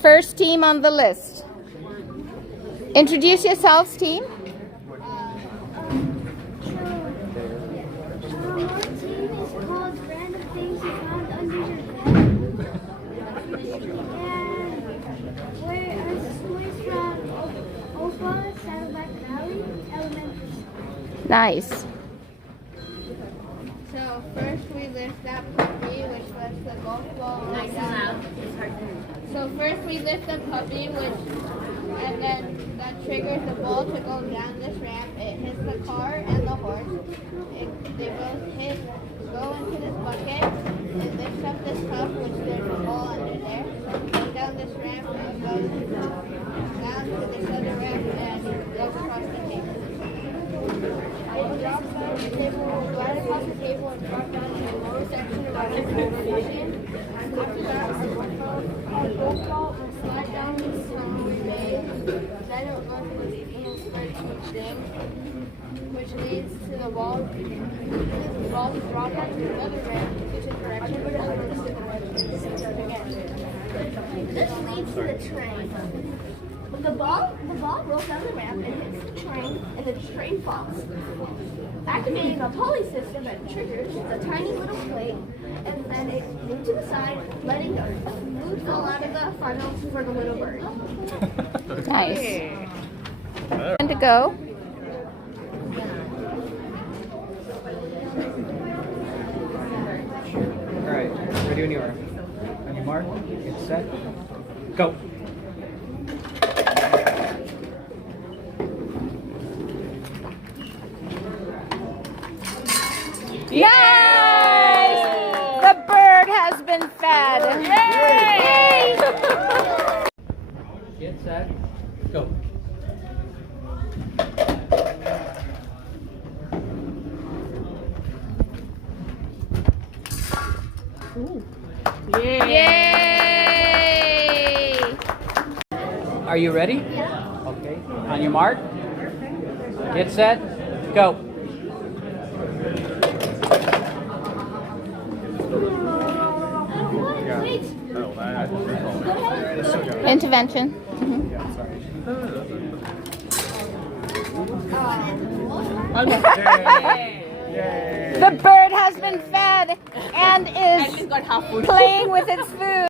First team on the list. Introduce yourselves, team. Our team is called Random Things You Found Under Your Bed. And our school is from Opa, Saddleback Valley Elementary School. Nice. So first we lift that puppy, which was the golf ball. Nice and loud. It's hard to So first we lift the puppy, and then that triggers the ball to go down this ramp. It hits the car and the horse. They both go into this bucket. It lifts up this cup, which there's a ball under there. Goes down this ramp and goes down to this other ramp and goes across the table. It drops down the table, right across the table, and drops down to the lower section of our position. After that, our golf ball will slide down this tunnel we made. Then it will go to this little spreadsheet thing, which leads to the ball. The ball will drop onto another ramp, which is direction, but it leads to the again. This leads to the train. The ball rolls down the ramp and hits the train, and the train falls. Activating a pulley system that triggers the tiny little plate, and then it moves to the side, letting the food fall out of the funnel for the little bird. Nice. And to go. All right, ready when you are. On your mark, get set, go. Nice! The bird has been fed. Yay! Get set, go. Yay! Are you ready? Yeah. Okay, on your mark, get set, go. Wait! Intervention. The bird has been fed and is playing with its food.